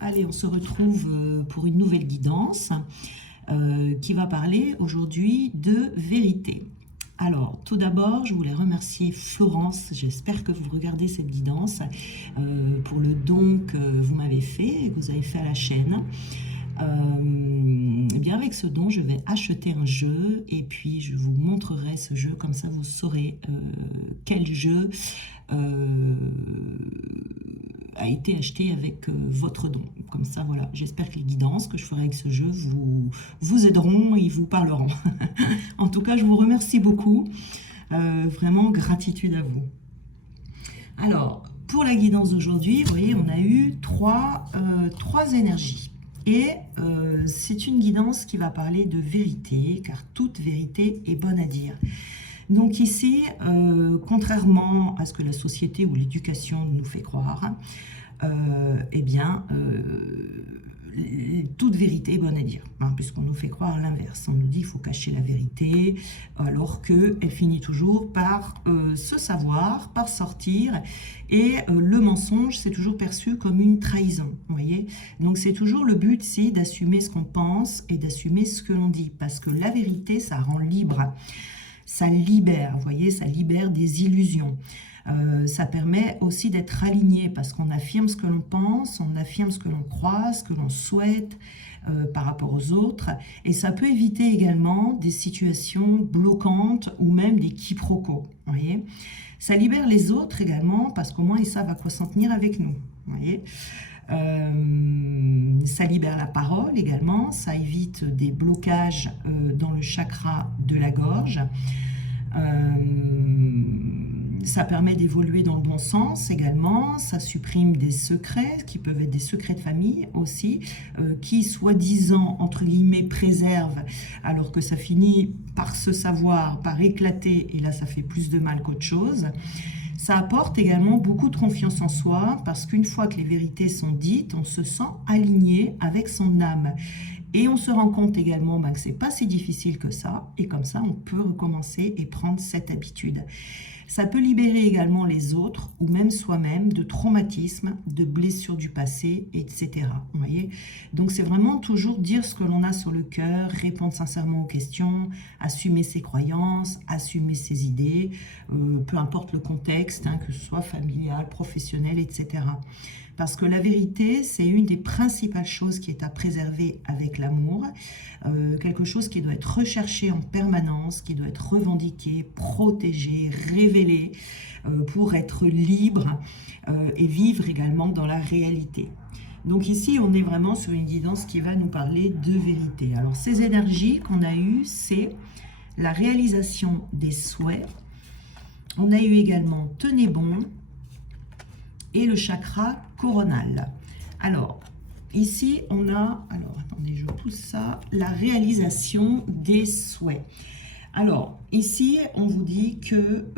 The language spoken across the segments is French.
Allez, on se retrouve pour une nouvelle guidance qui va parler aujourd'hui de vérité. Alors, tout d'abord, je voulais remercier Florence, j'espère que vous regardez cette guidance, pour le don que vous m'avez fait et que vous avez fait à la chaîne. Eh bien avec ce don, je vais acheter un jeu et puis je vous montrerai ce jeu, comme ça vous saurez quel jeu a été acheté avec votre don. Comme ça, voilà, j'espère que les guidances que je ferai avec ce jeu vous aideront et vous parleront. En tout cas, je vous remercie beaucoup. Vraiment, gratitude à vous. Alors, pour la guidance d'aujourd'hui, vous voyez, on a eu trois énergies. Et c'est une guidance qui va parler de vérité, car toute vérité est bonne à dire. Donc ici, contrairement à ce que la société ou l'éducation nous fait croire, eh bien, toute vérité est bonne à dire, hein, puisqu'on nous fait croire l'inverse. On nous dit qu'il faut cacher la vérité, alors qu'elle finit toujours par se savoir, par sortir, et le mensonge, c'est toujours perçu comme une trahison, vous voyez. Donc c'est toujours le but, c'est d'assumer ce qu'on pense et d'assumer ce que l'on dit, parce que la vérité, ça rend libre, ça libère, vous voyez, ça libère des illusions. Ça permet aussi d'être aligné parce qu'on affirme ce que l'on pense, on affirme ce que l'on croit, ce que l'on souhaite par rapport aux autres. Et ça peut éviter également des situations bloquantes ou même des quiproquos. Vous voyez, ça libère les autres également parce qu'au moins ils savent à quoi s'en tenir avec nous. Vous voyez, ça libère la parole également, ça évite des blocages dans le chakra de la gorge. Ça permet d'évoluer dans le bon sens également, ça supprime des secrets qui peuvent être des secrets de famille aussi, qui soi-disant, entre guillemets, préservent, alors que ça finit par se savoir, par éclater, et là ça fait plus de mal qu'autre chose. Ça apporte également beaucoup de confiance en soi, parce qu'une fois que les vérités sont dites, on se sent aligné avec son âme. Et on se rend compte également que ce n'est pas si difficile que ça, et comme ça on peut recommencer et prendre cette habitude. Ça peut libérer également les autres, ou même soi-même, de traumatismes, de blessures du passé, etc. Vous voyez, donc c'est vraiment toujours dire ce que l'on a sur le cœur, répondre sincèrement aux questions, assumer ses croyances, assumer ses idées, peu importe le contexte, hein, que ce soit familial, professionnel, etc. Parce que la vérité, c'est une des principales choses qui est à préserver avec l'amour, quelque chose qui doit être recherché en permanence, qui doit être revendiqué, protégé, révélé, pour être libre et vivre également dans la réalité. Donc ici, on est vraiment sur une guidance qui va nous parler de vérité. Alors ces énergies qu'on a eues, c'est la réalisation des souhaits. On a eu également tenez bon, et le chakra coronal. Alors, ici, on a, alors attendez, je pousse ça, la réalisation des souhaits. Alors, ici, on vous dit que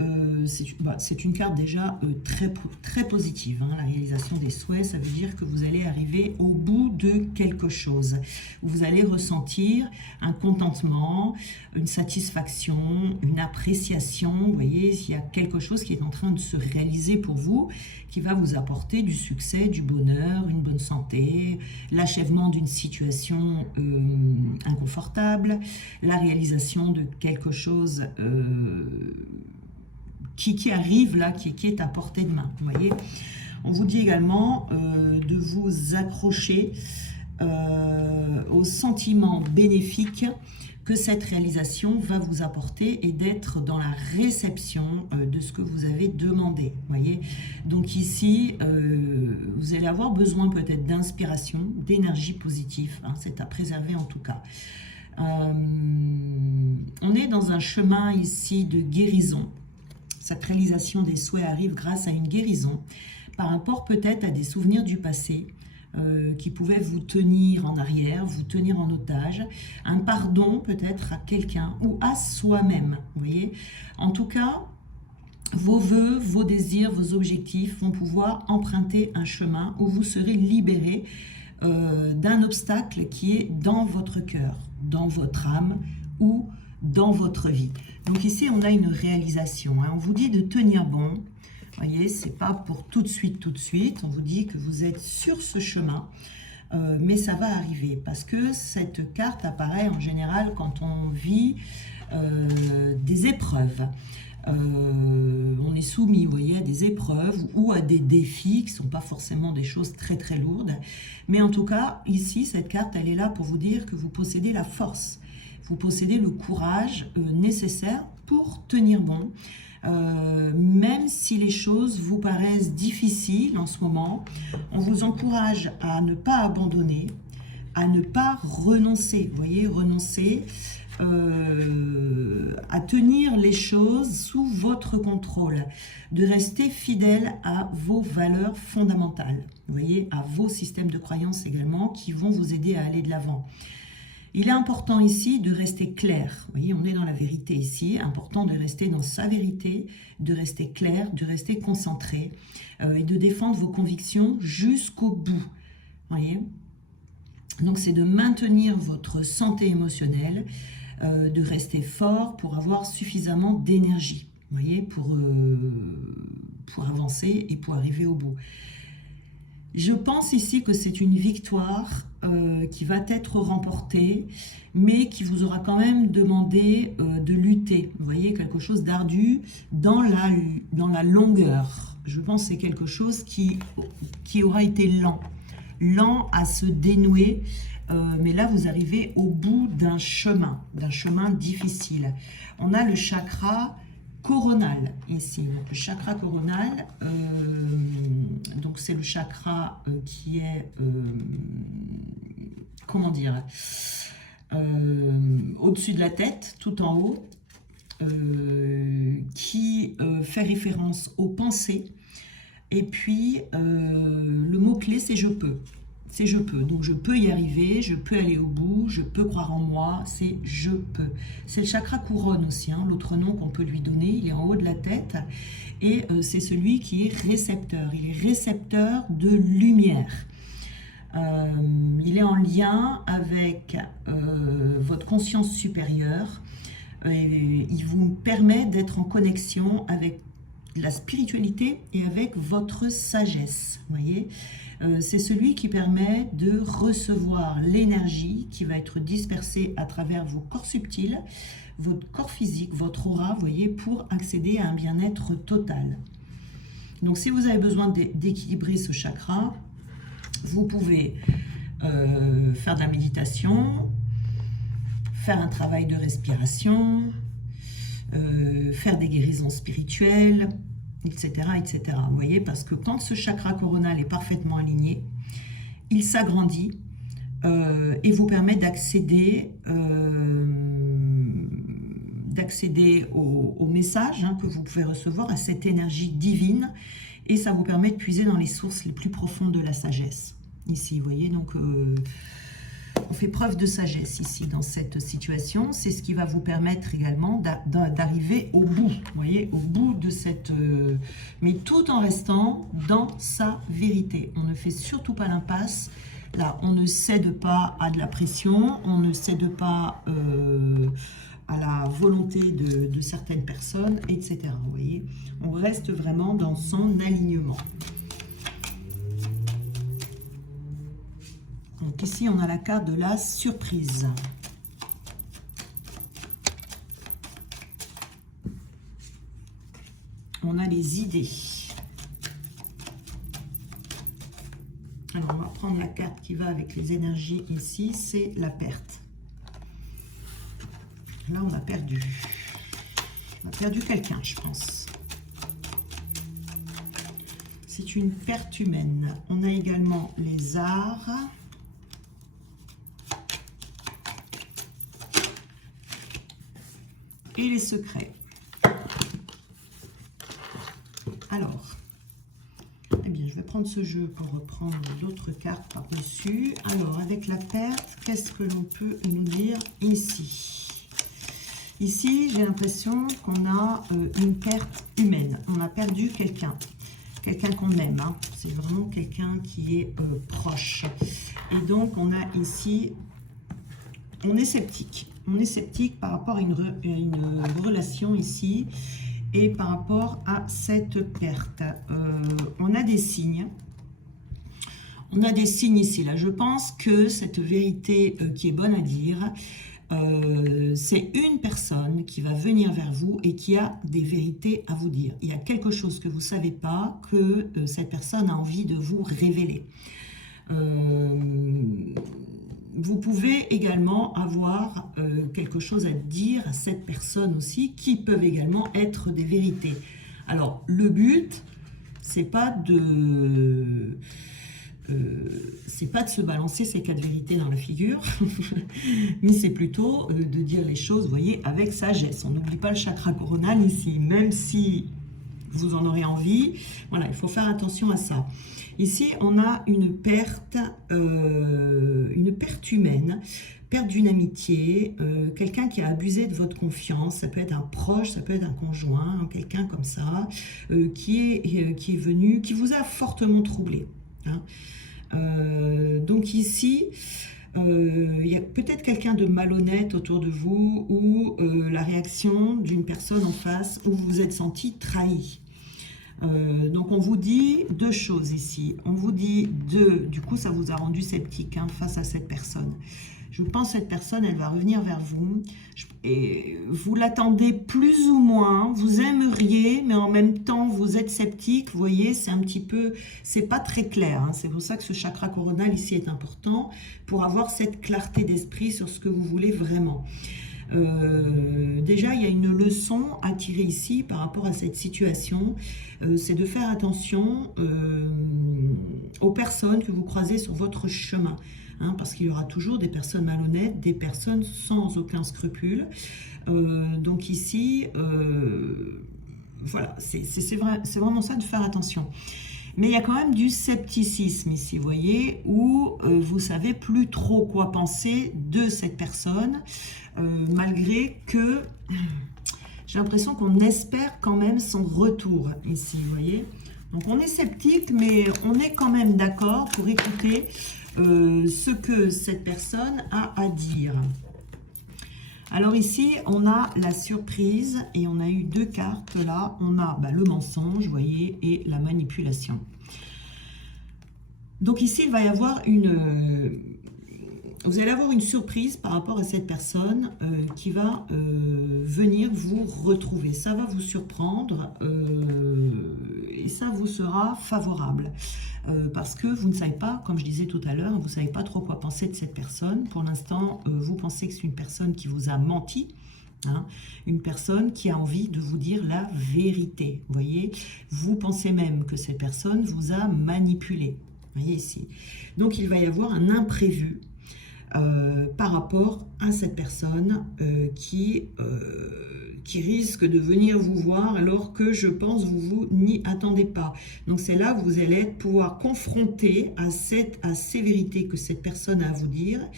c'est une carte déjà très positive. Hein, la réalisation des souhaits, ça veut dire que vous allez arriver au bout de quelque chose. Vous allez ressentir un contentement, une satisfaction, une appréciation. Vous voyez, il y a quelque chose qui est en train de se réaliser pour vous, qui va vous apporter du succès, du bonheur, une bonne santé, l'achèvement d'une situation inconfortable, la réalisation de quelque chose qui arrive là, qui est à portée de main. Vous voyez, on vous dit également de vous accrocher aux sentiments bénéfiques que cette réalisation va vous apporter et d'être dans la réception de ce que vous avez demandé. Vous voyez, donc ici, vous allez avoir besoin peut-être d'inspiration, d'énergie positive. Hein, c'est à préserver en tout cas. On est dans un chemin ici de guérison. Cette réalisation des souhaits arrive grâce à une guérison par rapport peut-être à des souvenirs du passé qui pouvaient vous tenir en arrière, vous tenir en otage, un pardon peut-être à quelqu'un ou à soi-même. Vous voyez, en tout cas, vos vœux, vos désirs, vos objectifs vont pouvoir emprunter un chemin où vous serez libéré d'un obstacle qui est dans votre cœur, dans votre âme ou dans votre vie. Donc ici, on a une réalisation. Hein. On vous dit de tenir bon, Vous voyez, c'est pas pour tout de suite, tout de suite. On vous dit que vous êtes sur ce chemin, mais ça va arriver. Parce que cette carte apparaît en général quand on vit des épreuves. On est soumis, vous voyez, à des épreuves ou à des défis qui ne sont pas forcément des choses très très lourdes. Mais en tout cas, ici, cette carte, elle est là pour vous dire que vous possédez la force. Vous possédez le courage nécessaire pour tenir bon. Même si les choses vous paraissent difficiles en ce moment, on vous encourage à ne pas abandonner, à ne pas renoncer. Vous voyez, renoncer à tenir les choses sous votre contrôle, de rester fidèle à vos valeurs fondamentales, vous voyez, à vos systèmes de croyances également qui vont vous aider à aller de l'avant. Il est important ici de rester clair, vous voyez, on est dans la vérité ici, important de rester dans sa vérité, de rester clair, de rester concentré et de défendre vos convictions jusqu'au bout, vous voyez. Donc c'est de maintenir votre santé émotionnelle, de rester fort pour avoir suffisamment d'énergie, vous voyez, pour avancer et pour arriver au bout. Je pense ici que c'est une victoire qui va être remportée, mais qui vous aura quand même demandé de lutter. Vous voyez, quelque chose d'ardu dans la longueur. Je pense que c'est quelque chose qui aura été lent à se dénouer. Mais là, vous arrivez au bout d'un chemin difficile. On a le chakra coronal ici. Donc, le chakra coronal, donc c'est le chakra qui est, comment dire, au-dessus de la tête, tout en haut, qui fait référence aux pensées. Et puis, le mot-clé, c'est « je peux ». C'est « je peux ». Donc, je peux y arriver, je peux aller au bout, je peux croire en moi, c'est « je peux ». C'est le chakra couronne aussi, hein, l'autre nom qu'on peut lui donner, il est en haut de la tête. Et c'est celui qui est récepteur. Il est récepteur de lumière. Il est en lien avec votre conscience supérieure. Il vous permet d'être en connexion avec la spiritualité et avec votre sagesse, vous voyez. C'est celui qui permet de recevoir l'énergie qui va être dispersée à travers vos corps subtils, votre corps physique, votre aura, vous voyez, pour accéder à un bien-être total. Donc, si vous avez besoin d'équilibrer ce chakra, vous pouvez faire de la méditation, faire un travail de respiration, faire des guérisons spirituelles, etc., etc. Vous voyez, parce que quand ce chakra coronal est parfaitement aligné, il s'agrandit et vous permet d'accéder au message que vous pouvez recevoir, à cette énergie divine, et ça vous permet de puiser dans les sources les plus profondes de la sagesse. Ici, vous voyez, donc on fait preuve de sagesse ici dans cette situation. C'est ce qui va vous permettre également d'arriver au bout, vous voyez, au bout de cette... mais tout en restant dans sa vérité. On ne fait surtout pas l'impasse. Là, on ne cède pas à de la pression, on ne cède pas à la volonté de certaines personnes, etc. Vous voyez, on reste vraiment dans son alignement. Donc ici, on a la carte de la surprise. On a les idées. Alors, on va prendre la carte qui va avec les énergies ici, c'est la perte. Là, on a perdu. On a perdu quelqu'un, je pense. C'est une perte humaine. On a également les arts. Et les secrets. Alors, eh bien, je vais prendre ce jeu pour reprendre d'autres cartes par-dessus. Alors, avec la perte, qu'est-ce que l'on peut nous dire ici? Ici, j'ai l'impression qu'on a une perte humaine. On a perdu quelqu'un. Quelqu'un qu'on aime. Hein. C'est vraiment quelqu'un qui est proche. Et donc, on a ici... On est sceptique. On est sceptique par rapport à une relation ici. Et par rapport à cette perte, on a des signes. On a des signes ici, là. Je pense que cette vérité qui est bonne à dire, c'est une personne qui va venir vers vous et qui a des vérités à vous dire. Il y a quelque chose que vous ne savez pas, que cette personne a envie de vous révéler. Vous pouvez également avoir quelque chose à dire à cette personne aussi, qui peuvent également être des vérités. Alors, le but, c'est pas de se balancer ces 4 vérités dans la figure, mais c'est plutôt de dire les choses, vous voyez, avec sagesse. On n'oublie pas le chakra coronal ici, même si vous en aurez envie. Voilà, il faut faire attention à ça. Ici, on a une perte humaine, perte d'une amitié, quelqu'un qui a abusé de votre confiance. Ça peut être un proche, ça peut être un conjoint, quelqu'un comme ça, qui est venu, qui vous a fortement troublé. Hein. Donc ici, il y a peut-être quelqu'un de malhonnête autour de vous, ou la réaction d'une personne en face où vous vous êtes senti trahi. Donc on vous dit 2 choses ici. On vous dit du coup ça vous a rendu sceptique face à cette personne. Je pense que cette personne, elle va revenir vers vous. Et vous l'attendez plus ou moins, vous aimeriez, mais en même temps, vous êtes sceptique. Vous voyez, c'est un petit peu, c'est pas très clair. Hein. C'est pour ça que ce chakra coronal ici est important, pour avoir cette clarté d'esprit sur ce que vous voulez vraiment. Déjà, il y a une leçon à tirer ici par rapport à cette situation. C'est de faire attention aux personnes que vous croisez sur votre chemin. Hein, parce qu'il y aura toujours des personnes malhonnêtes, des personnes sans aucun scrupule. Donc ici, voilà, c'est vraiment ça, de faire attention. Mais il y a quand même du scepticisme ici, vous voyez, où vous savez plus trop quoi penser de cette personne, malgré que j'ai l'impression qu'on espère quand même son retour ici, vous voyez. Donc on est sceptique, mais on est quand même d'accord pour écouter ce que cette personne a à dire. Alors ici, on a la surprise et on a eu 2 cartes là. On a le mensonge, vous voyez, et la manipulation. Donc ici, il va y avoir vous allez avoir une surprise par rapport à cette personne qui va venir vous retrouver. Ça va vous surprendre et ça vous sera favorable. Parce que vous ne savez pas, comme je disais tout à l'heure, vous ne savez pas trop quoi penser de cette personne. Pour l'instant, vous pensez que c'est une personne qui vous a menti, hein, une personne qui a envie de vous dire la vérité. Vous voyez, vous pensez même que cette personne vous a manipulé. Vous voyez ici. Donc, il va y avoir un imprévu par rapport à cette personne qui risque de venir vous voir alors que je pense vous n'y attendez pas. Donc c'est là que vous allez pouvoir confronter à ces vérités que cette personne a à vous dire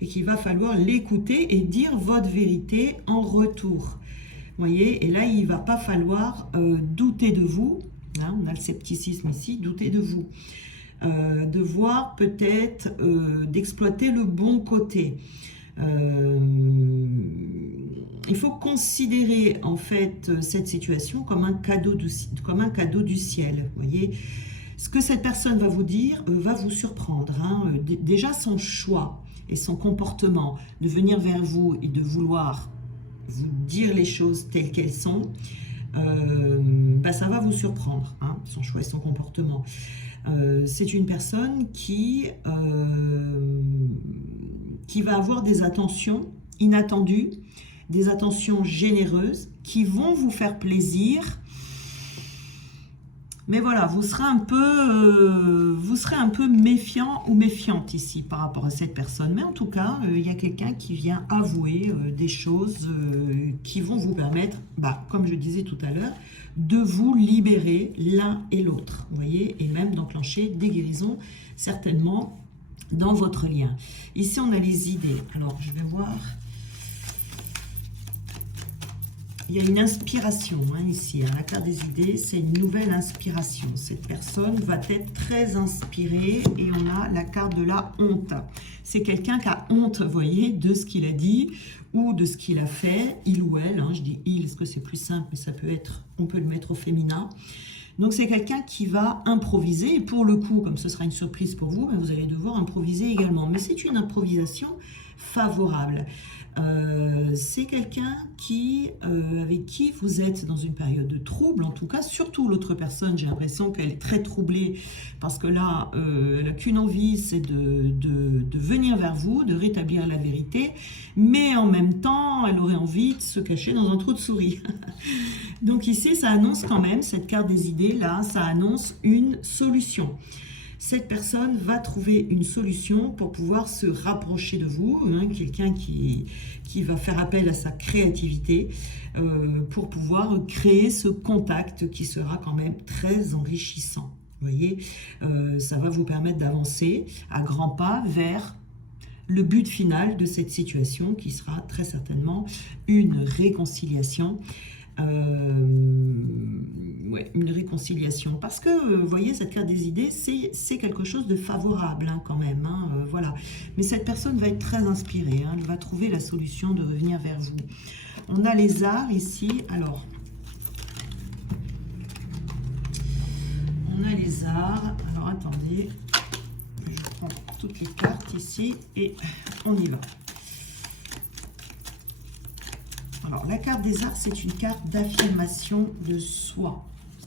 et qu'il va falloir l'écouter et dire votre vérité en retour. Vous voyez, et là il ne va pas falloir douter de vous, hein, on a le scepticisme ici, douter de vous. De voir peut-être, d'exploiter le bon côté. Il faut considérer en fait cette situation comme un cadeau du ciel. Vous voyez, ce que cette personne va vous dire va vous surprendre. Hein. Déjà son choix et son comportement de venir vers vous et de vouloir vous dire les choses telles qu'elles sont, ça va vous surprendre, hein, son choix et son comportement. C'est une personne qui va avoir des attentions inattendues, des attentions généreuses qui vont vous faire plaisir. Mais voilà, vous serez un peu méfiant ou méfiante ici par rapport à cette personne. Mais en tout cas, il y a quelqu'un qui vient avouer des choses qui vont vous permettre, comme je disais tout à l'heure, de vous libérer l'un et l'autre. Vous voyez, et même d'enclencher des guérisons, certainement, dans votre lien. Ici, on a les idées. Alors, je vais voir. il y a une inspiration ici. La carte des idées, c'est une nouvelle inspiration. Cette personne va être très inspirée et on a la carte de la honte. C'est quelqu'un qui a honte, vous voyez, de ce qu'il a dit ou de ce qu'il a fait, il ou elle. Je dis il, est-ce que c'est plus simple, mais ça peut être, on peut le mettre au féminin. Donc c'est quelqu'un qui va improviser, et pour le coup, comme ce sera une surprise pour vous, vous allez devoir improviser également. Mais c'est une improvisation favorable. C'est quelqu'un qui, avec qui vous êtes dans une période de trouble, en tout cas, surtout l'autre personne, j'ai l'impression qu'elle est très troublée, parce que là, elle n'a qu'une envie, c'est de venir vers vous, de rétablir la vérité, mais en même temps, elle aurait envie de se cacher dans un trou de souris. Donc ici, ça annonce quand même, cette carte des idées, là, ça annonce une solution. Cette personne va trouver une solution pour pouvoir se rapprocher de vous, quelqu'un qui va faire appel à sa créativité pour pouvoir créer ce contact qui sera quand même très enrichissant. Vous voyez, ça va vous permettre d'avancer à grands pas vers le but final de cette situation qui sera très certainement une réconciliation. Une réconciliation, parce que vous voyez, cette carte des idées, c'est quelque chose de favorable quand même, voilà. Mais cette personne va être très inspirée, elle va trouver la solution de revenir vers vous. On a les arts ici, alors on a les arts, alors attendez, je prends toutes les cartes ici et on y va. Alors, la carte des arts, c'est une carte d'affirmation de soi,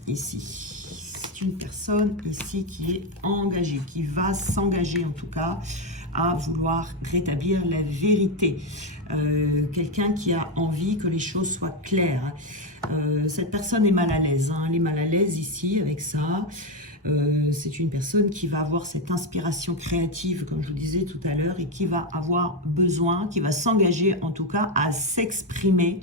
ici. C'est une personne, ici, qui est engagée, qui va s'engager, en tout cas, à vouloir rétablir la vérité. Quelqu'un qui a envie que les choses soient claires. Cette personne est mal à l'aise, elle est mal à l'aise ici, avec ça. C'est une personne qui va avoir cette inspiration créative, comme je vous disais tout à l'heure, et qui va avoir besoin, qui va s'engager en tout cas à s'exprimer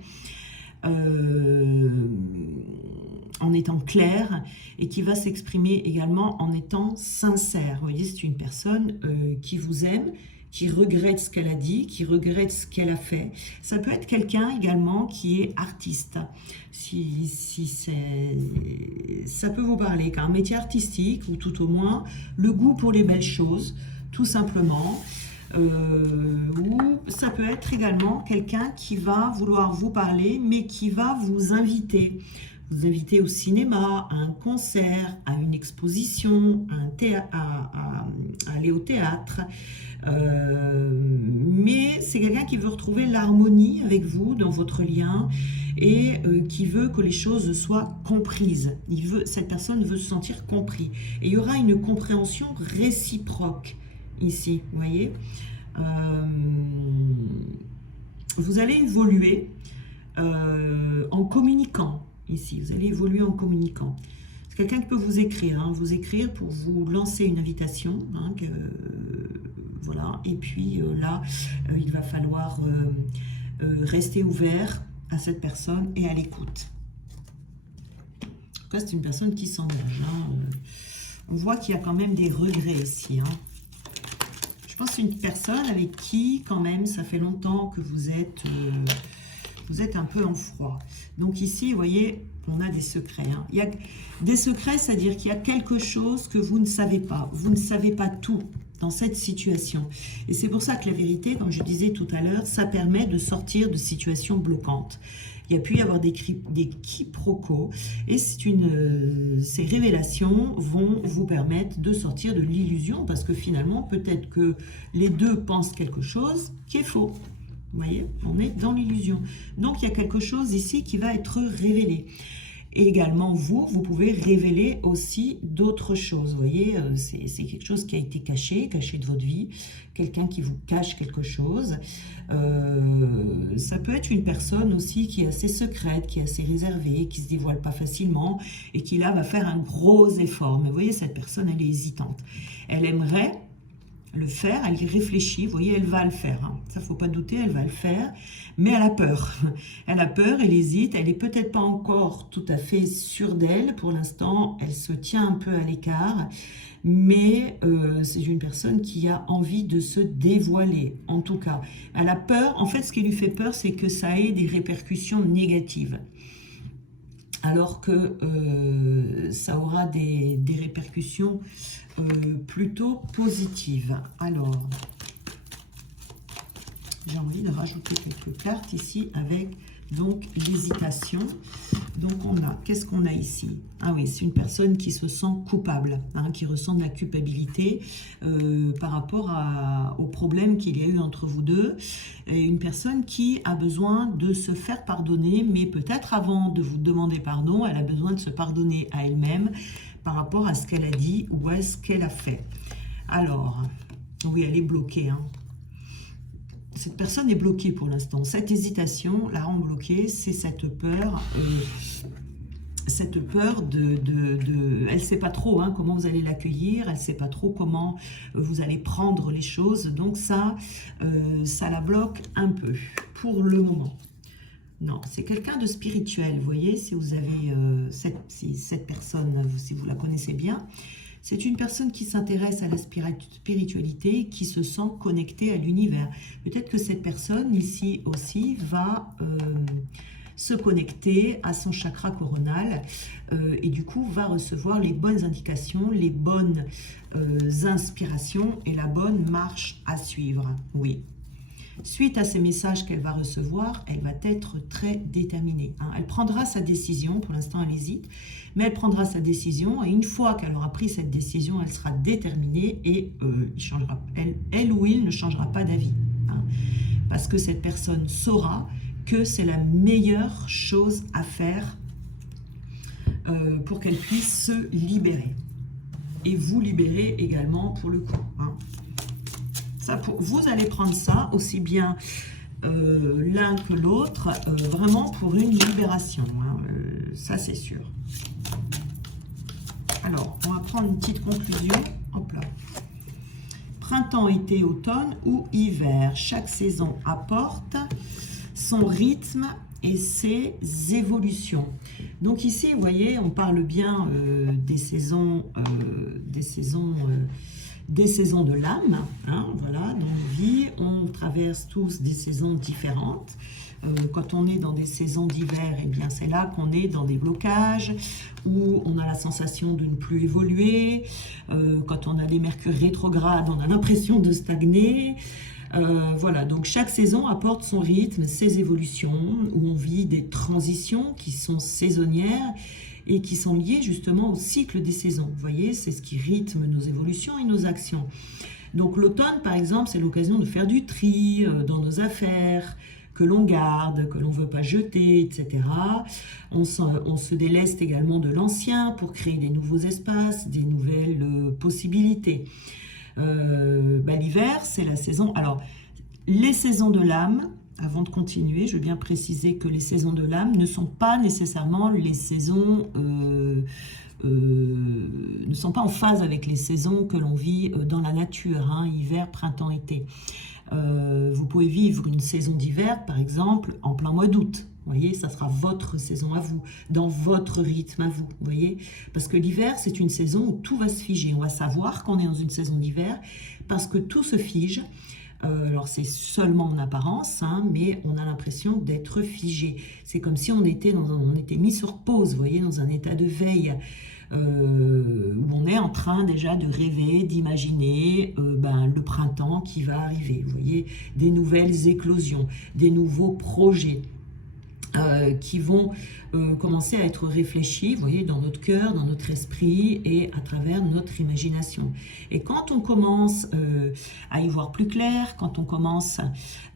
en étant clair, et qui va s'exprimer également en étant sincère. Vous voyez, c'est une personne qui vous aime, qui regrette ce qu'elle a dit, qui regrette ce qu'elle a fait. Ça peut être quelqu'un également qui est artiste. Ça peut vous parler, qu'un métier artistique, ou tout au moins le goût pour les belles choses, tout simplement. Ou ça peut être également quelqu'un qui va vouloir vous parler, mais qui va vous inviter. Vous inviter au cinéma, à un concert, à une exposition, à aller au théâtre. Mais c'est quelqu'un qui veut retrouver l'harmonie avec vous dans votre lien et qui veut que les choses soient comprises. Cette personne veut se sentir compris. Et il y aura une compréhension réciproque ici, vous voyez. Vous allez évoluer en communiquant. Ici, vous allez évoluer en communiquant. C'est quelqu'un qui peut vous écrire pour vous lancer une invitation, voilà. Et puis là, il va falloir rester ouvert à cette personne et à l'écoute. En tout cas, c'est une personne qui s'engage. On voit qu'il y a quand même des regrets ici. Je pense que c'est une personne avec qui, quand même, ça fait longtemps que vous êtes un peu en froid. Donc ici, vous voyez, on a des secrets. Il y a des secrets, c'est-à-dire qu'il y a quelque chose que vous ne savez pas. Vous ne savez pas tout dans cette situation. Et c'est pour ça que la vérité, comme je disais tout à l'heure, ça permet de sortir de situations bloquantes. Il y a pu y avoir des quiproquos. Et ces révélations vont vous permettre de sortir de l'illusion, parce que finalement, peut-être que les deux pensent quelque chose qui est faux. Vous voyez, on est dans l'illusion. Donc, il y a quelque chose ici qui va être révélé. Et également, vous pouvez révéler aussi d'autres choses. Vous voyez, c'est quelque chose qui a été caché de votre vie. Quelqu'un qui vous cache quelque chose. Ça peut être une personne aussi qui est assez secrète, qui est assez réservée, qui ne se dévoile pas facilement et qui là va faire un gros effort. Mais vous voyez, cette personne, elle est hésitante. Elle aimerait le faire, elle y réfléchit, vous voyez, elle va le faire, hein. Ça, faut pas douter, elle va le faire, mais elle a peur. Elle a peur, elle hésite, elle est peut-être pas encore tout à fait sûre d'elle. Pour l'instant, elle se tient un peu à l'écart, mais c'est une personne qui a envie de se dévoiler, en tout cas. Elle a peur, en fait, ce qui lui fait peur, c'est que ça ait des répercussions négatives. Alors que ça aura des répercussions plutôt positives. Alors, j'ai envie de rajouter quelques cartes ici avec donc l'hésitation. Donc on a, qu'est-ce qu'on a ici? Ah oui, c'est une personne qui se sent coupable, hein, qui ressent de la culpabilité par rapport au problème qu'il y a eu entre vous deux. Et une personne qui a besoin de se faire pardonner, mais peut-être avant de vous demander pardon, elle a besoin de se pardonner à elle-même par rapport à ce qu'elle a dit ou à ce qu'elle a fait. Alors, oui, elle est bloquée, hein. Cette personne est bloquée pour l'instant. Cette hésitation la rend bloquée, c'est cette peur elle ne sait pas trop hein, comment vous allez l'accueillir, elle ne sait pas trop comment vous allez prendre les choses, donc ça la bloque un peu pour le moment. Non, c'est quelqu'un de spirituel, vous voyez, si vous avez cette personne, si vous la connaissez bien, c'est une personne qui s'intéresse à la spiritualité, qui se sent connectée à l'univers. Peut-être que cette personne ici aussi va se connecter à son chakra coronal et du coup va recevoir les bonnes indications, les bonnes inspirations et la bonne marche à suivre. Oui. Suite à ces messages qu'elle va recevoir, elle va être très déterminée, hein. Elle prendra sa décision, pour l'instant elle hésite, mais elle prendra sa décision et une fois qu'elle aura pris cette décision, elle sera déterminée et elle ou il ne changera pas d'avis, hein, parce que cette personne saura que c'est la meilleure chose à faire pour qu'elle puisse se libérer. Et vous libérer également pour le coup, hein. Ça, vous allez prendre ça aussi bien l'un que l'autre, vraiment pour une libération, hein, ça c'est sûr. Alors, on va prendre une petite conclusion. Hop là. Printemps, été, automne ou hiver. Chaque saison apporte son rythme et ses évolutions. Donc ici, vous voyez, on parle bien des saisons de l'âme, hein, voilà, dans nos vies, on traverse tous des saisons différentes. Quand on est dans des saisons d'hiver, eh bien c'est là qu'on est dans des blocages, où on a la sensation de ne plus évoluer. Quand on a des mercures rétrogrades, on a l'impression de stagner. Voilà, donc chaque saison apporte son rythme, ses évolutions, où on vit des transitions qui sont saisonnières, et qui sont liées justement au cycle des saisons. Vous voyez, c'est ce qui rythme nos évolutions et nos actions. Donc l'automne, par exemple, c'est l'occasion de faire du tri dans nos affaires, que l'on garde, que l'on ne veut pas jeter, etc. On se déleste également de l'ancien pour créer des nouveaux espaces, des nouvelles possibilités. L'hiver, c'est la saison... Alors, les saisons de l'âme, avant de continuer, je veux bien préciser que les saisons de l'âme ne sont pas nécessairement les saisons, ne sont pas en phase avec les saisons que l'on vit dans la nature, hein, hiver, printemps, été. Vous pouvez vivre une saison d'hiver, par exemple, en plein mois d'août. Vous voyez, ça sera votre saison à vous, dans votre rythme à vous, vous voyez. Parce que l'hiver, c'est une saison où tout va se figer. On va savoir qu'on est dans une saison d'hiver parce que tout se fige. Alors c'est seulement en apparence, hein, mais on a l'impression d'être figé. C'est comme si on était mis sur pause, vous voyez, dans un état de veille, où on est en train déjà de rêver, d'imaginer le printemps qui va arriver. Vous voyez, des nouvelles éclosions, des nouveaux projets qui vont commencer à être réfléchis, vous voyez, dans notre cœur, dans notre esprit et à travers notre imagination. Et quand on commence à y voir plus clair, quand on commence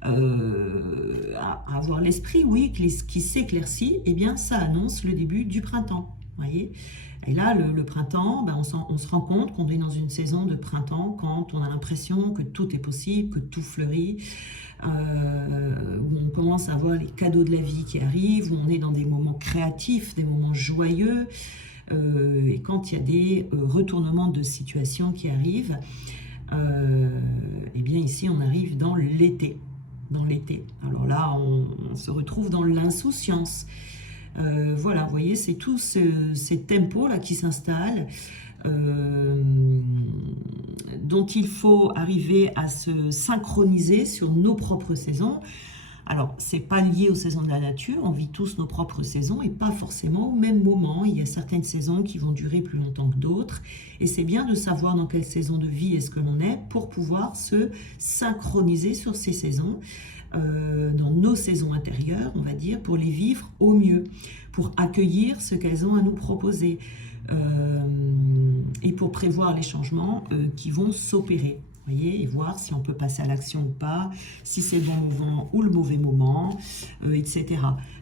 à avoir l'esprit, oui, qui s'éclaircit, eh bien, ça annonce le début du printemps, vous voyez. Et là, le printemps, on se rend compte qu'on est dans une saison de printemps quand on a l'impression que tout est possible, que tout fleurit, où on commence à voir les cadeaux de la vie qui arrivent, où on est dans des moments créatifs, des moments joyeux, et quand il y a des retournements de situation qui arrivent, Eh bien ici on arrive dans l'été. Alors là, on se retrouve dans l'insouciance. Voilà, vous voyez, c'est tout ces tempos-là qui s'installent, dont il faut arriver à se synchroniser sur nos propres saisons. Alors, c'est pas lié aux saisons de la nature, on vit tous nos propres saisons et pas forcément au même moment. Il y a certaines saisons qui vont durer plus longtemps que d'autres et c'est bien de savoir dans quelle saison de vie est-ce que l'on est pour pouvoir se synchroniser sur ces saisons, dans nos saisons intérieures, on va dire, pour les vivre au mieux, pour accueillir ce qu'elles ont à nous proposer et pour prévoir les changements qui vont s'opérer. Voyez, et voir si on peut passer à l'action ou pas, si c'est le bon moment ou le mauvais moment, etc.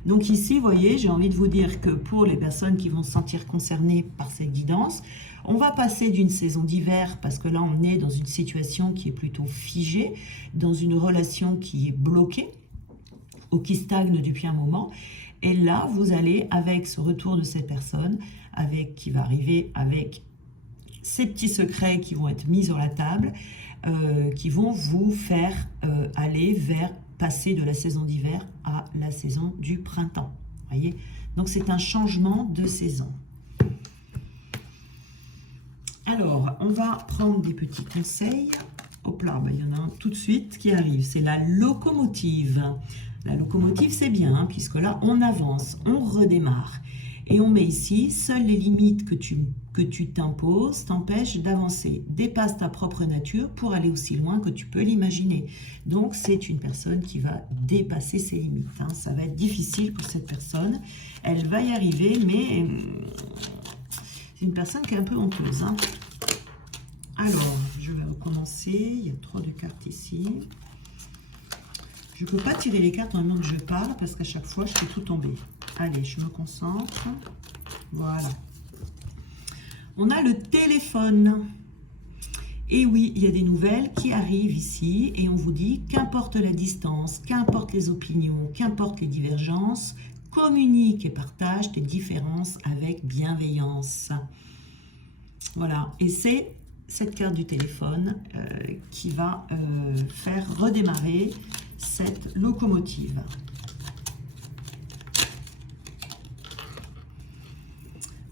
Donc ici, vous voyez, j'ai envie de vous dire que pour les personnes qui vont se sentir concernées par cette guidance, on va passer d'une saison d'hiver, parce que là, on est dans une situation qui est plutôt figée, dans une relation qui est bloquée, ou qui stagne depuis un moment. Et là, vous allez, avec ce retour de cette personne, qui va arriver avec ces petits secrets qui vont être mis sur la table, qui vont vous faire aller vers passer de la saison d'hiver à la saison du printemps. Voyez, donc c'est un changement de saison. Alors, on va prendre des petits conseils. Hop là, il y en a un tout de suite qui arrive. C'est la locomotive. La locomotive, c'est bien, hein, puisque là, on avance, on redémarre. Et on met ici, seules les limites que tu t'imposes t'empêchent d'avancer. Dépasse ta propre nature pour aller aussi loin que tu peux l'imaginer. Donc, c'est une personne qui va dépasser ses limites. Hein. Ça va être difficile pour cette personne. Elle va y arriver, mais c'est une personne qui est un peu honteuse. Hein. Alors, je vais recommencer. Il y a 3 de cartes ici. Je ne peux pas tirer les cartes en même temps que je parle parce qu'à chaque fois, je fais tout tomber. Allez, je me concentre. Voilà. On a le téléphone. Et oui, il y a des nouvelles qui arrivent ici et on vous dit qu'importe la distance, qu'importe les opinions, qu'importe les divergences, communique et partage tes différences avec bienveillance. Voilà. Et c'est cette carte du téléphone qui va faire redémarrer cette locomotive.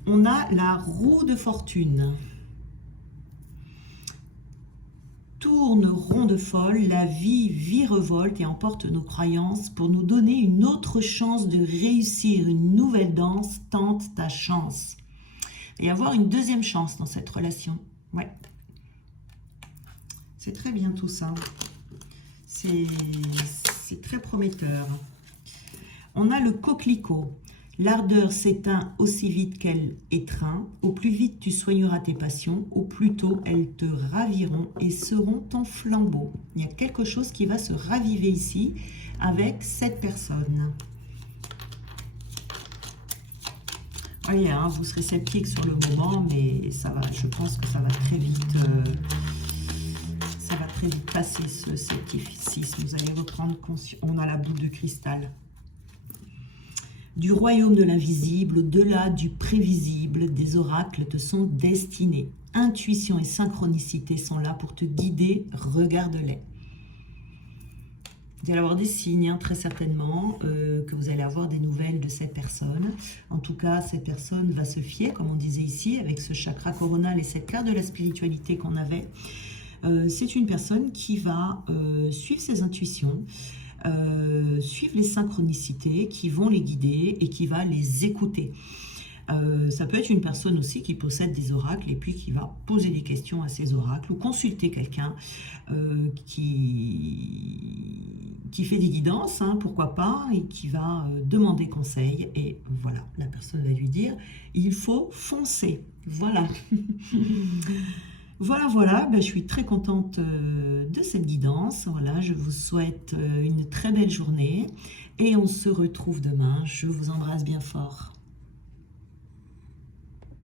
On a la roue de fortune. Tourne ronde folle, la vie virevolte et emporte nos croyances pour nous donner une autre chance de réussir une nouvelle danse. Tente ta chance. Et avoir une deuxième chance dans cette relation. Ouais. C'est très bien tout ça. C'est très prometteur. On a le coquelicot. L'ardeur s'éteint aussi vite qu'elle étreint. Au plus vite tu soigneras tes passions, au plus tôt elles te raviront et seront ton flambeau. Il y a quelque chose qui va se raviver ici avec cette personne. Voyez, hein, vous serez sceptique sur le moment, mais ça va. Je pense que ça va très vite. Ça va très vite passer ce scepticisme. Vous allez reprendre conscience. On a la boule de cristal. Du royaume de l'invisible, au-delà du prévisible, des oracles te sont destinés. Intuition et synchronicité sont là pour te guider, regarde-les. Vous allez avoir des signes, hein, très certainement, que vous allez avoir des nouvelles de cette personne. En tout cas, cette personne va se fier, comme on disait ici, avec ce chakra coronal et cette carte de la spiritualité qu'on avait. C'est une personne qui va suivre ses intuitions, suivre les synchronicités qui vont les guider et qui va les écouter. Ça peut être une personne aussi qui possède des oracles et puis qui va poser des questions à ces oracles ou consulter quelqu'un qui fait des guidances, hein, pourquoi pas, et qui va demander conseil. Et voilà, la personne va lui dire, il faut foncer. Voilà. Voilà, ben, je suis très contente de cette guidance. Voilà, je vous souhaite une très belle journée et on se retrouve demain. Je vous embrasse bien fort.